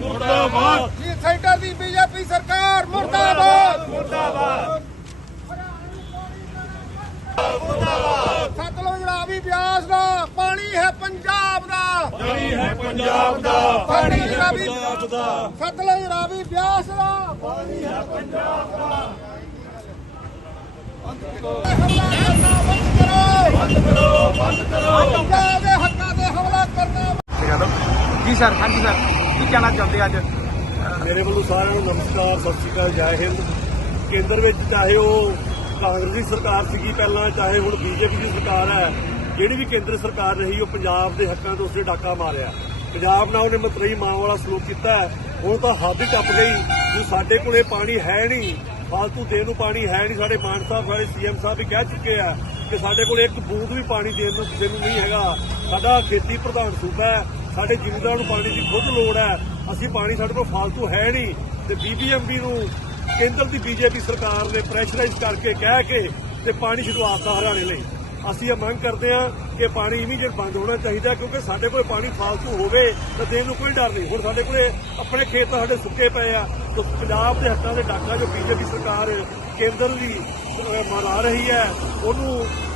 ਮੁਰਦਾਬਾਦ। ਮੁਰਦਾਬਾਦ ਜੀ ਸੈਂਟਰ ਦੀ ਬੀਜੇਪੀ ਸਰਕਾਰ ਮੁਰਦਾਬਾਦ। ਮੁਰਦਾਬਾਦ। ਸਤਲੁਜ ਰਾਵੀ ਬਿਆਸ ਦਾ ਪਾਣੀ ਹੈ ਪੰਜਾਬ ਦਾ। ਪਾਣੀ ਹੈ ਪੰਜਾਬ ਦਾ। ਸਤਲੁਜ ਰਾਵੀ ਪੰਜਾਬ ਦਾ। ਸਤਲੁਜ ਰਾਵੀ ਬਿਆਸ ਦਾ। ਪਾਣੀ ਹੈ ਪੰਜਾਬ ਦਾ। ਬੰਦ ਕਰੋ। ਬੰਦ ਕਰੋ। ਪੰਜਾਬ ਦੇ ਹੱਕਾਂ ਤੇ ਹਮਲਾ ਕਰਨਾ। ਜੀ ਸਰ ਹਾਂਜੀ ਸਰ। ਕੀ ਕਹਿਣਾ ਚਾਹੁੰਦੇ ਅੱਜ? ਮੇਰੇ ਵੱਲੋਂ ਸਾਰਿਆਂ ਨੂੰ ਨਮਸਕਾਰ, ਸਤਿ ਸ਼੍ਰੀ ਅਕਾਲ, ਜੈ ਹਿੰਦ। ਕੇਂਦਰ ਵਿੱਚ ਚਾਹੇ ਉਹ ਕਾਂਗਰਸ ਦੀ ਸਰਕਾਰ ਸੀਗੀ ਪਹਿਲਾਂ, ਚਾਹੇ ਹੁਣ ਬੀਜੇਪੀ ਦੀ ਸਰਕਾਰ ਹੈ, ਜਿਹੜੀ ਵੀ ਕੇਂਦਰ ਸਰਕਾਰ ਰਹੀ, ਉਹ ਪੰਜਾਬ ਦੇ ਹੱਕਾਂ ਤੋਂ ਉਸੇ ਡਾਕਾ ਮਾਰਿਆ। ਪੰਜਾਬ ਨਾਲ ਉਹਨੇ ਮਤਰਈ ਮਾਂ ਵਾਲਾ ਸਲੂਕ ਕੀਤਾ ਹੁਣ ਤਾਂ ਹੱਦ ਹੀ ਟੱਪ ਗਈ ਕਿ ਸਾਡੇ ਕੋਲੇ ਪਾਣੀ ਹੈ ਨਹੀਂ, ਫਾਲਤੂ ਦੇਣ ਨੂੰ ਪਾਣੀ ਹੈ ਨਹੀਂ, ਸਾਡੇ ਮਾਨ ਸਾਹਿਬ, ਸਾਡੇ ਸੀਐਮ ਸਾਹਿਬ ਵੀ ਕਹਿ ਚੁੱਕੇ ਆ ਕਿ ਸਾਡੇ ਕੋਲ ਇੱਕ ਬੂੰਦ ਵੀ ਪਾਣੀ ਦੇਣ ਨੂੰ ਕਿਸੇ ਨੂੰ ਨਹੀਂ ਹੈਗਾ। ਸਾਡਾ ਖੇਤੀ ਪ੍ਰਧਾਨ ਸੂਬਾ ਹੈ ਸਾਡੇ ਜ਼ਿਮੀਂਦਾਰਾਂ ਨੂੰ ਪਾਣੀ ਦੀ ਖੁਦ ਲੋੜ ਹੈ। ਅਸੀਂ ਪਾਣੀ ਸਾਡੇ ਕੋਲ ਫਾਲਤੂ ਹੈ ਨਹੀਂ। ਤੇ ਬੀਬੀਐਮਬੀ ਨੂੰ ਕੇਂਦਰ ਦੀ ਬੀਜੇਪੀ ਸਰਕਾਰ ਨੇ ਪ੍ਰੈਸ਼ਰਾਈਜ਼ ਕਰਕੇ ਕਹਿ ਕੇ ਤੇ ਪਾਣੀ ਸ਼ੁਰੂਆਤ ਦਾ ਹਰਿਆਣੇ ਲਈ। ਅਸੀਂ ਇਹ ਮੰਗ ਕਰਦੇ ਹਾਂ ਕਿ ਪਾਣੀ ਇਮੀਡੀਏਟ ਬੰਦ ਹੋਣਾ ਚਾਹੀਦਾ ਕਿਉਂਕਿ ਸਾਡੇ ਕੋਲ ਪਾਣੀ ਫਾਲਤੂ ਹੋਵੇ ਤਾਂ ਦੇਣ ਨੂੰ ਕੋਈ ਡਰ ਨਹੀਂ। ਹੁਣ ਸਾਡੇ ਕੋਲੇ ਆਪਣੇ ਖੇਤ ਸਾਡੇ ਸੁੱਕੇ ਪਏ ਆ। ਤੇ ਪੰਜਾਬ ਦੇ ਹੱਕਾਂ ਦੇ ਡਾਕਾ ਜੋ ਬੀਜੇਪੀ ਸਰਕਾਰ ਕੇਂਦਰ ਦੀ ਮਨਾ ਰਹੀ ਹੈ। ਉਹਨੂੰ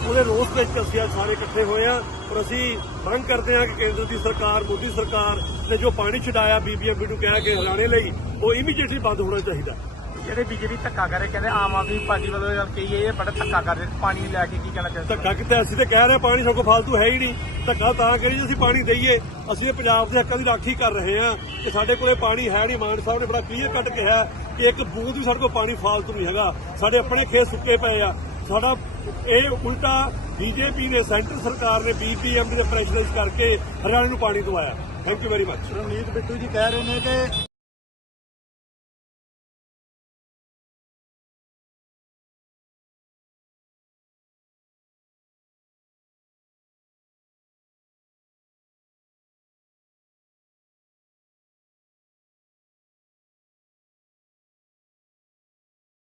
ਉਹਦੇ ਰੋਸ ਵਿੱਚ ਅਸੀਂ ਅੱਜ ਸਾਰੇ ਇਕੱਠੇ ਹੋਏ ਆ ਔਰ ਅਸੀਂ ਮੰਗ ਕਰਦੇ ਹਾਂ ਕਿ ਕੇਂਦਰ ਦੀ ਸਰਕਾਰ ਮੋਦੀ ਸਰਕਾਰ ਨੇ ਜੋ ਪਾਣੀ ਛਡਾਇਆ ਬੀਬੀਐਮਬੀ ਨੂੰ ਕਹਿ ਕੇ ਹਰਿਆਣੇ ਲਈ ਉਹ ਇਮੀਡੀਏਟਲੀ ਬੰਦ ਹੋਣਾ ਚਾਹੀਦਾ। ਜਿਹੜੇ ਬੀਜੇਪੀ ਧੱਕਾ ਕਰ ਰਹੇ ਕਹਿੰਦੇ ਆਮ ਆਦਮੀ ਪਾਰਟੀ ਵੱਲੋਂ ਇਹ ਬੜਾ ਧੱਕਾ ਕਰ ਰਹੇ ਪਾਣੀ ਲੈ ਕੇ ਕੀ ਕਹਿਣਾ ਚਾਹੁੰਦੇ ਧੱਕਾ ਕਿਤੇ ਅਸੀਂ ਤੇ ਕਹਿ ਰਹੇ ਪਾਣੀ ਸਾਡੇ ਕੋਲ ਫਾਲਤੂ ਹੈ ਹੀ ਨਹੀਂ। ਧੱਕਾ ਤਾਂ ਕਰੀ ਅਸੀਂ ਪਾਣੀ ਦਈਏ, ਅਸੀਂ ਪੰਜਾਬ ਦੇ ਹੱਕਾਂ ਦੀ ਰਾਖੀ ਕਰ ਰਹੇ ਹਾਂ ਕਿ ਸਾਡੇ ਕੋਲੇ ਪਾਣੀ ਹੈ ਨਹੀਂ। ਮਾਨ ਸਾਹਿਬ ਨੇ ਬੜਾ ਕਲੀਅਰ ਕੱਟ ਕਿਹਾ ਕਿ ਇੱਕ ਬੂੰਦ ਵੀ ਸਾਡੇ ਕੋਲ ਪਾਣੀ ਫਾਲਤੂ ਨਹੀਂ ਹੈਗਾ। ਸਾਡੇ ਆਪਣੇ ਖੇਤ ਸੁੱਕੇ ਪਏ ਆ। ਸਾਡਾ ਇਹ ਉਲਟਾ ਬੀਜੇਪੀ ਨੇ, ਸੈਂਟਰ ਸਰਕਾਰ ਨੇ ਬੀਪੀਐਮ ਦੇ ਪ੍ਰੈਸ਼ਰਾਈਜ਼ ਕਰਕੇ ਹਰਿਆਣੇ ਨੂੰ ਪਾਣੀ ਦਵਾਇਆ। Thank you very much Ranjit Bittu ji ਕਹਿ ਰਹੇ ਨੇ ਕਿ